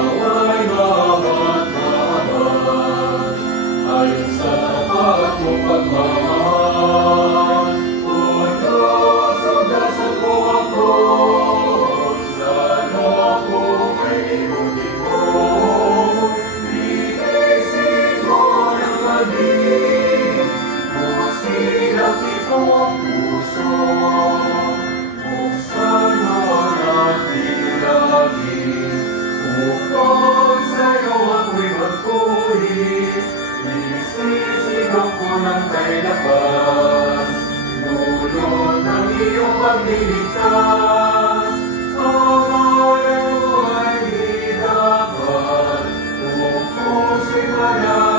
nawa'y mahamat-mahat ayon sa tapat mong pagmamahal. O Diyos, ugdasan mo ako sa loko ay limutin mo. Linisin mo ng mali, busin ang itong puso. Buksan mo ang aking upang sa'yo ako'y magpuhit. Isisigaw ko ng kay lakas, dulot ng iyong pagliligtas. Ang ngalan mo ay di dapat, kung puso'y manalangin.